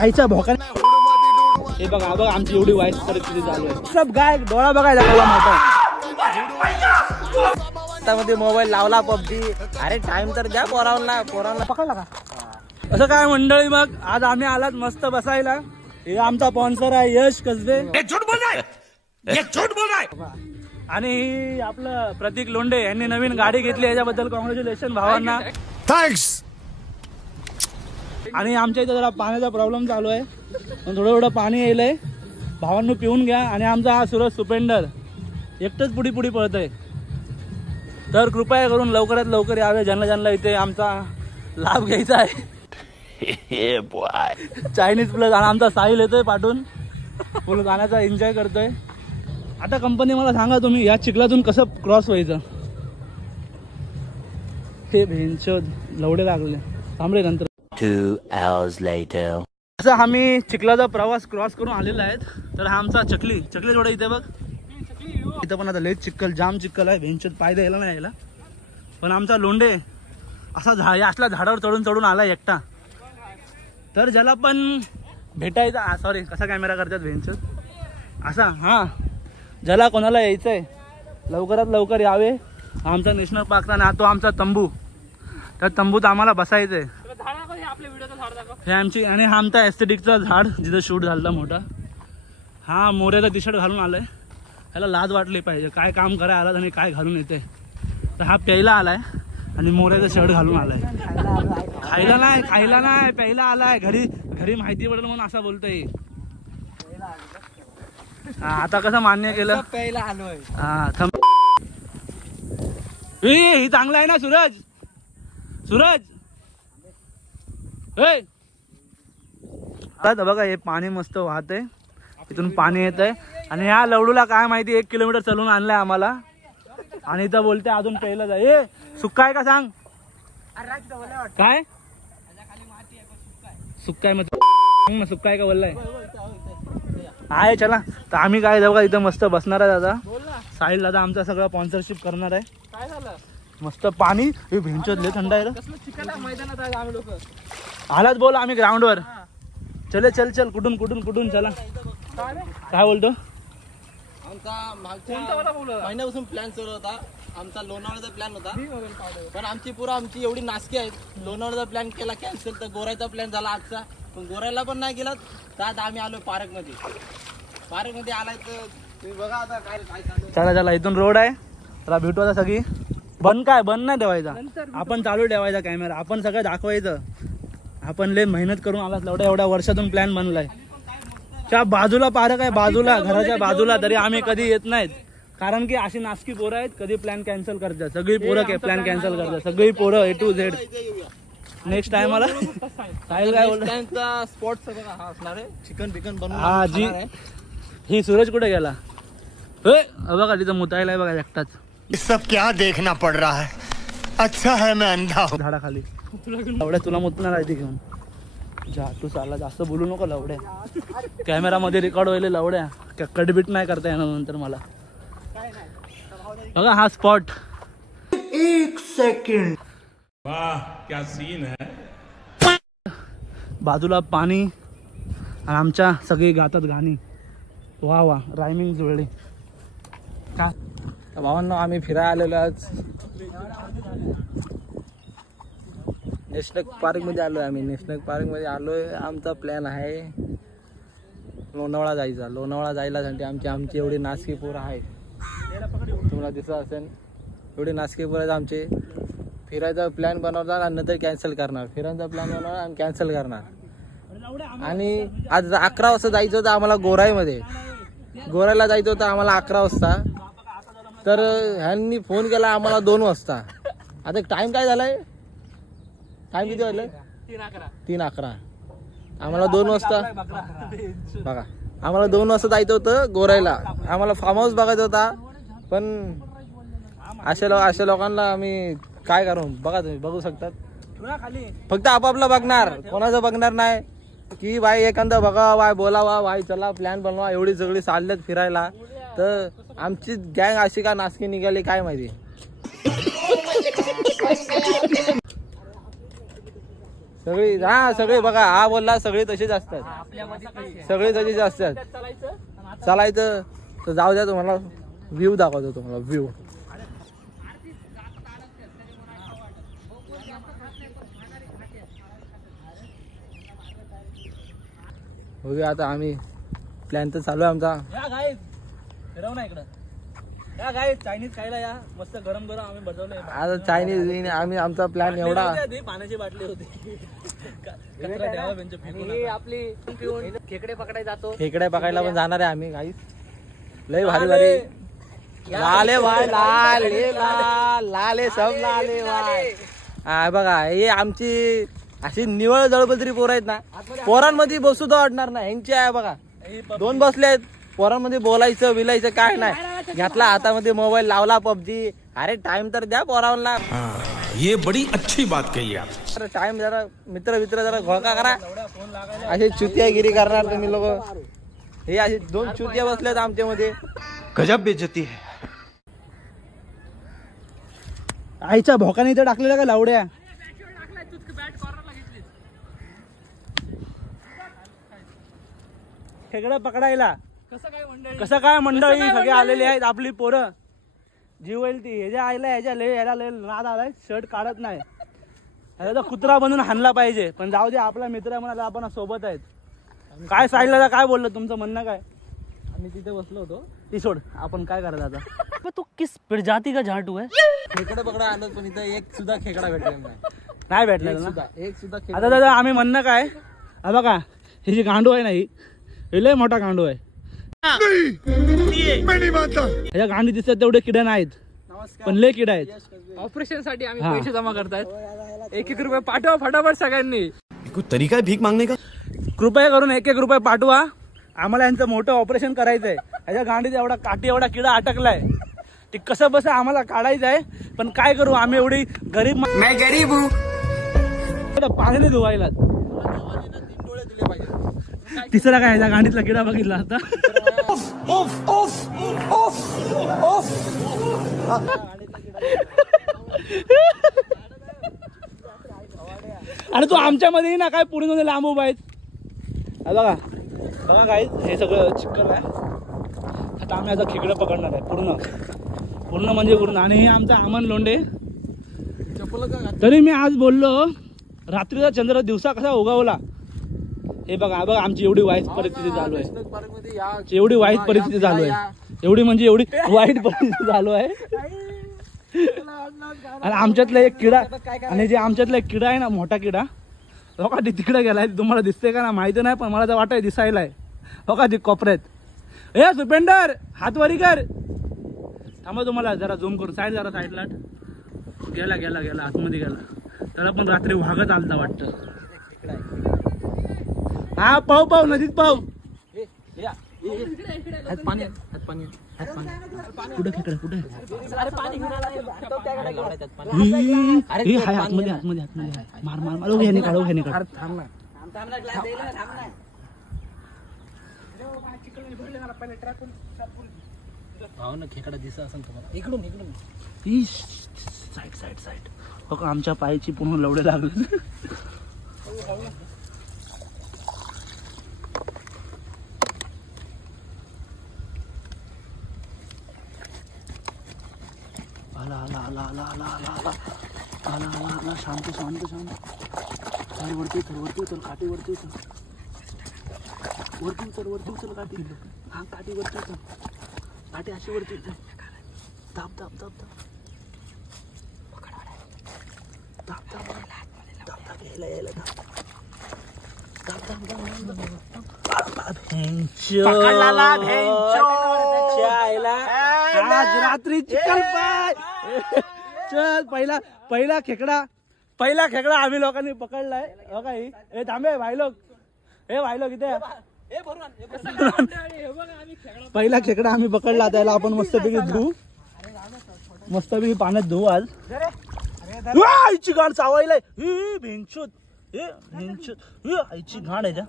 आईच्या भोका हे बघा बघा आमची एवढी वाईट परिस्थिती चालू आहे. सब गाय डोळा बघायला लागला मोठा मध्ये मोबाईल लावला पबजी. अरे टाइम तर द्या पोरांना पकडला का असं काय मंडळी. मग आज आम्ही आलात मस्त बसायला. हे आमचा स्पॉन्सर आहे यश कसबे आणि आपलं प्रतीक लोंढे यांनी नवीन गाडी घेतली. याच्याबद्दल कॉंग्रॅच्युलेशन भावांना. थँक्स. आणि आमच्या इथं जरा पाण्याचा प्रॉब्लेम चालू आहे. थोडं थोडं पाणी येईल भावांनो पिऊन घ्या. आणि आमचा हा सूरज सुपेंडर एकटंच पुढी पळतोय. तर कृपया करून लवकरात लवकर यावे ज्यांना इथे आमचा लाभ घ्यायचा आहे. Chinese plus. आणि आमचा साहिल येतोय पाठवून फुल गाण्याचा एन्जॉय करतोय. आता कंपनी मला सांगा तुम्ही या चिखलातून कसं क्रॉस व्हायचं. हे भेंचोद लवडे लागले थांबले नंतर. 2 hours later. असं आम्ही चिखलाचा प्रवास क्रॉस करून आलेला आहे. तर हा आमचा चकली थोडा इथे बघ. इथं पण आता लय चिखल जाम चिखल आहे. भेंचोद पाय द्यायला नाही यायला. पण आमचा लोंढे असा असला झाडावर चढून आला एकटा. तर ज्याला पण भेटायचा सॉरी कसा कॅमेरा करतात भेंचोद असा हा ज्याला कोणाला यायचंय लवकरात लवकर यावे. आमचा नॅशनल पार्कचा ना तो आमचा तंबू. त्या तंबूत आम्हाला बसायचंय. हे आमची आणि हा आमचा एस्थेटिकचा झाड जिथं शूट झाला मोठा. हा मोऱ्याचा टी शर्ट घालून आलाय. ह्याला लाज वाटली पाहिजे काय काम करायला आला आणि काय घालून येते. तर हा प्यायला आलाय आणि मोऱ्याचा शर्ट घालून आलाय. खायला नाही प्यायला आलाय. घरी माहिती पडेल म्हणून असा बोलतोय. आता कसं मान्य केलं प्यायला आलोय. ही चांगला आहे ना सूरज बघा हे पाणी मस्त वाहतंय. इथून पाणी येत आहे. आणि ह्या लवडूला काय माहिती 1 किलोमीटर चालून आणलंय आम्हाला. आणि इथं बोलते अजून प्यायला जाय. ए सुक्का आहे का सांग काय सुक्का आहे मग सुक्का आहे का बोललाय आहे. चला तर आम्ही काय जाऊ का इथं मस्त बसणार आहे. दादा साहिल दादा आमचा सगळं स्पॉन्सरशिप करणार आहे. काय झालं मस्त पाणी हे भिंचोदले थंड आहे. आलाच बोल आम्ही ग्राउंडवर. चल कुठून चला काय बोलतो. महिन्यापासून प्लॅन सुरू होता आमचा. लोणावळ्याचा प्लॅन होता पण आमची एवढी नासकी आहे. लोणावळ्याचा प्लॅन केला कॅन्सल. तर गोरायचा प्लॅन झाला आजचा पण गोरायला पण नाही गेला. तर आता आम्ही आलो पार्कमध्ये आलाय. तर तुम्ही बघा आता काय चला इथून रोड आहे. तर भेटू आता सगळी. बंद नाही ठेवायचा आपण चालू ठेवायचा कॅमेरा. आपण सगळं दाखवायचं. आपण लय मेहनत करून आलात एवढ्या वर्षातून प्लॅन बनलाय. त्या बाजूला पार्क आहे बाजूला घराच्या बाजूला. तरी आम्ही कधी येत नाहीत कारण की अशी नासकी पोरं आहेत. कधी प्लॅन कॅन्सल करतात. सगळी पोरं प्लॅन कॅन्सल करतात. सगळी पोरं A to Z. Next time मला काय बोलतो स्पॉट सगळं हा असणार आहे. चिकन बनवून हा जी. ही सूरज कुठे गेला बघा तिथं मुतायला आहे बघा एकटाच. सब क्या देखना पड़ रहा है. अच्छा है मैं अंधा हूं. झाडाखाली लवड्या तुला मुतणार आहे ती घेऊन जा. तू चालला जास्त बोलू नको लवड्या. कॅमेरा मध्ये रेकॉर्ड व्हायला लवड्या कडबीट नाही करता येणार नंतर मला. बघा हा स्पॉट. 1 सेकंड. वाह क्या सीन है. बाजूला पाणी आणि आमच्या सगळी गातात गाणी. वा रायमिंग जुळली काय. भावांनो आम्ही फिरायला आलेलो आज नॅशनल पार्कमध्ये आलोय. आम्ही नॅशनल पार्कमध्ये आलोय. आमचा प्लॅन आहे लोणावळा जायचा. लोणावळा जायलासाठी आमची एवढी नासकी पोरं आहे. तुम्हाला दिसत असेल एवढी नासकी पोरं आहेत आमचे. फिरायचा प्लॅन बनवणार आणि नंतर कॅन्सल करणार. फिरायचा प्लॅन बनवणार आणि कॅन्सल करणार. आणि आज 11 वाजता जायचं होतं आम्हाला गोराईमध्ये. गोराईला जायचं होतं आम्हाला 11 वाजता. तर ह्यांनी फोन केला आम्हाला 2 वाजता. आता टाइम काय झालाय. टाइम किती वाजलाय 3:11. आम्हाला 2 वाजता बघा आम्हाला 2 वाजता जायचं होतं गोराईला. आम्हाला फार्म हाऊस बघायचा होता. पण अशा लोकांना आम्ही काय करू. बघा तुम्ही बघू शकतात. फक्त आपापला बघणार कोणाचं बघणार नाही की भाई एखादा बघा भाई बोलावा भाई चला प्लॅन बनवा. एवढी सगळी चालल्यात फिरायला. तर आमची गँग अशी का नासकी निघाली काय माहिती. सगळे बघा, हा बोलला सगळे तसेच असतात, सगळे तसेच असतात. चालायचं तर जाऊ द्या, तुम्हाला व्ह्यू दाखवतो, तुम्हाला व्ह्यू. बघूया आता आम्ही, प्लॅन तर चालू आहे आमचा. या गाईज फिरव ना इकडं, या गाईज चायनीज खायला या, मस्त गरम गरम आम्ही बसवलंय. आता चायनीज आम्ही, आमचा प्लॅन एवढा. पाण्याची बाटली होती, आपली खेकडे पकडायला जातो. खेकडे पकडायला पण जाणार आहे आम्ही गाईस. लय भारी भारी लाल आहे भाई, लाल हे लाल लाल आहे, सब लाल आहे भाई. हा बघा, हे आमची अशी निवळ जळबजरी पोरं आहेत ना, पोरांमध्ये बसू तर वाटणार ना. ह्यांची आहे बघा, 2 बसले आहेत. पोरांमध्ये बोलायचं बिलायचं काय नाही. घातला हातामध्ये मोबाईल, लावला पबजी. अरे टाइम तर द्या पोरांना. ये बड़ी अच्छी बात कही आप. टाइम जरा मित्र जरा घोळका करा. असे चुतियागिरी करणार तुम्ही लोक. हे असे 2 चुतिया बसलेत आमच्या मध्ये. गजब बेइज्जती है. आईच्या भोकाने इथे टाकलेल्या का लावड्या. खेकडा पकडायला कसं काय मंडळी सगळे आलेले आहेत. आपली पोरं जीव होईल ती. ह्याच्या आईला ह्याला नाद आलाय, शर्ट काढत नाही. ह्याचा कुत्रा बनून हाणला पाहिजे. पण जाऊ दे, आपला मित्र म्हणाला आपण सोबत आहेत. काय साहिलला काय बोललं, तुमचं म्हणणं काय? आम्ही तिथे बसलो होतो. ती सोड, आपण काय करायचं आता. तू किस प्रजाती का झाटू आहे. खेकडे पकडा आलो, पण इथं एक सुद्धा खेकडा भेटलेला नाही भेटलेलं ना. एक सुद्धा आता दादा आम्ही म्हणणं काय, हा बघा ही जी गांडू आहे ना, ही लय मोठा गांडू आहे. ह्याच्या गांडी दिसतात तेवढे किडे नाहीत, पण लय किडे आहेत. ऑपरेशन साठी आम्ही पैसे जमा करतायत. 1-1 रुपये पाठवा फटाफट सगळ्यांनी. कोई तरीका है भीक मांगने का? कृपया करून 1-1 रुपये पाठवा. आम्हाला यांचं मोठं ऑपरेशन करायचंय. ह्याच्या गांडीत एवढा काठी एवढा किडा अटकलाय. ते कसं बस आम्हाला काढायचं आहे, पण काय करू आम्ही एवढी गरीब. मैं गरीब हूँ. पाण्याने धुवायला 3 डोळे दिले पाहिजे. तिसरा काय ह्याच्या गांडीतला किडा बघितला आता. अरे तू आमच्यामध्ये ना काय पुढे लांब उभा आहेत. बघा बघा काय हे सगळं चिखल आहे. आता आम्ही आता खेकडं पकडणार आहे पूर्ण म्हणजे पूर्ण. आणि हे आमचा अमन लोंढे. तरी मी आज बोललो रात्रीचा चंद्र दिवसा कसा उगवला. हे बघा आमची एवढी वाईट परिस्थिती चालू आहे. एवढी वाईट परिस्थिती चालू आहे. एवढी म्हणजे एवढी वाईट परिस्थिती चालू आहे. आणि आमच्यातला एक किडा, आणि जे आमच्यातला एक किडा आहे ना, मोठा किडा, बघा ती तिकडे गेलाय. तुम्हाला दिसते का ना माहिती नाही, पण मला तर वाटतंय दिसायलाय. बघा ती कोपऱ्यात. ए सुपेंदर हातवारी कर. थांबा तुम्हाला जरा झूम करू. जरा साईडला गेला आतमध्ये गेला. त्याला पण रात्री वाघत आलता वाटतं. हा पाव नदीत पाव. कुठे खेकडा कुठे आतमध्ये मार ह्याने काढ. खेकडा दिसत असेल तुम्हाला. इकडून साईड बघा आमच्या पायाची पूर्ण लवडे लागले. आला शांत वरती उतर काठी वरती उतर काठी. हा काठी वरती उतर. काठी अशी वरती उतर. दाब आज रात्री चिकन पाय. चल पहिला खेकडा आम्ही लोकांनी पकडलाय. बघा ही थांबे भाई लोक इथे. पहिला खेकडा आम्ही पकडला. त्याला आपण मस्तपैकी पाण्यात धुवू आज. आईची घाण चावायलाय. आईची घाण आहे.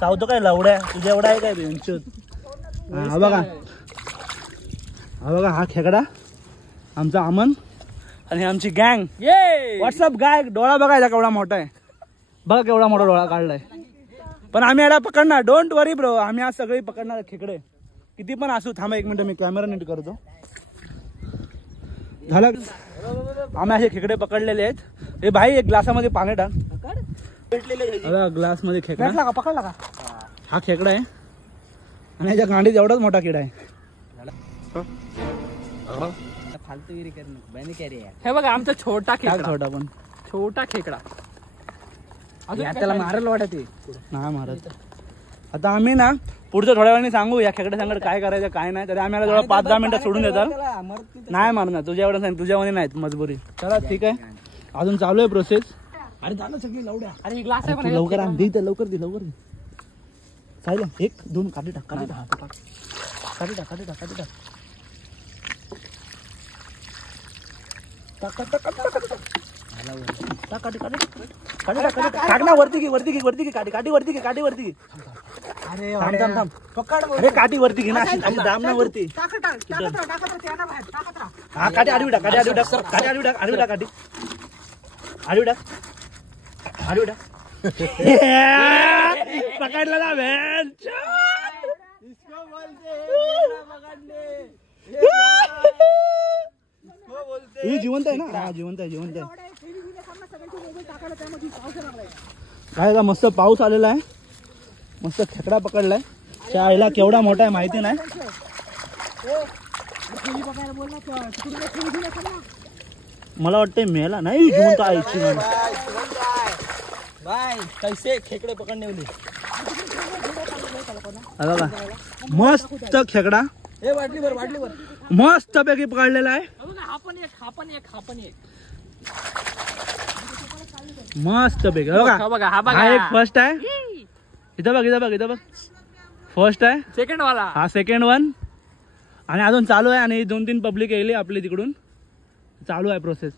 चावतो काय लावड्या तुझ्या एवढा आहे काय भेंचूत. हा बघा हा खेकडा आमचा अमन आणि आमची गँग. व्हॉट्सअप गाय. डोळा बघायचा केवढा मोठा आहे. बघा केवढा मोठा डोळा काढलाय. पण आम्ही याला पकडणार, डोंट वरी ब्रो, आम्ही आज सगळी पकडणार खेकडे किती पण असू. थांबा एक मिनिट, मी कॅमेरा नीट करतो. झालं, आम्ही असे खेकडे पकडलेले आहेत. हे भाई एक ग्लासामध्ये पाणी टाक. ग्लास मध्ये खेकडा पकडला का? हा खेकडा आहे आणि याच्या गांडीत एवढाच मोठा किडा आहे. हे बघा आमचा छोटा खेकडा. छोटा पण छोटा खेकडा त्याला मारायला वाटत नाही मारत. आता आम्ही ना पुढचं थोड्या वेळाने सांगू या खेकड्या सांगत काय करायचं काय नाही. तरी आम्ही जवळ 5-10 मिनिटं सोडून देतात. नाही मारणार तुझ्या एवढं सांग, तुझ्यामध्ये नाहीत मजबुरी. चला ठीक आहे, अजून चालू आहे प्रोसेस. अरे झालं सगळी लावड्या. अरे ग्लास आहे पण लवकर आण, दे इथं, लवकर दे, लवकर दे. चालेल, 1-2 काढी टाक, काढी टाक, काढी टाक, काढी टाक, काढी टाक. टाक ना वरती घे, वरती घे, वरती घे, काठी काठी वरती घे, काठी वरती घे. थांब थांब थांब, अरे काठी वरती घे ना, अशी दाम ना वरती. हा काठी आडवी टाक, काठी आडवी टाक, काठी आडवी टाक, आडवी टाक, काठी आडवी टाक, आडवी टाक. पकडला ना व्हॅन. ही जिवंत आहे ना? हा जिवंत आहे, जिवंत आहे. काय का मस्त पाऊस आलेला आहे, मस्त खेकडा पकडलाय. त्या आईला केवढा मोठा आहे माहिती नाही. मला वाटतंय मेला नाही, जिवंत आहे. कैसे खेकडे पकडणे बघा मस्त खेकडा, मस्त पैकी पकडलेला आहे. हा पण एक मस्त पैकी बघा. हा एक फर्स्ट आहे. इथं बघ, इथं बघ, इथं बघ, फर्स्ट आहे. सेकंड वाला हा सेकंड वन. आणि अजून चालू आहे. आणि 2-3 पब्लिक येईल आपली तिकडून. चालू आहे प्रोसेस.